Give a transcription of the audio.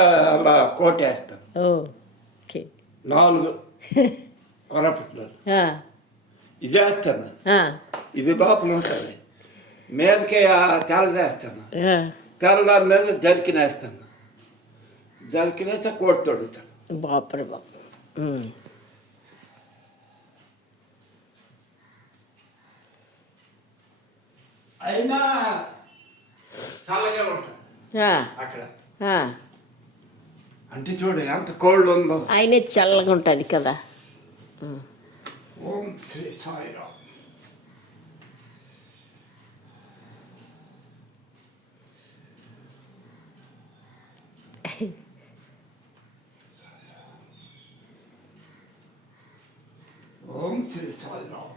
అలా కోటేస్తాను. ఓకే. 4 కొరపెట్లు ఇది వేస్తాను. ఇది లోపల ఉంటుంది. మీదకి తెల్లదేస్తాను. తెల్లదారి మీద జరికినేస్తాను. జరికినేసి కోటి తొడుగుతాను. బాపరే బాబు. అయినా చల్లగా ఉంటుంది అక్కడ. అంటే చూడు ఎంత కోల్డ్ ఉందో. ఆయనే చల్లగా ఉంటుంది కదా. ఓం శ్రీ సాయిరామ్. ఓం శ్రీ సాయిరామ్.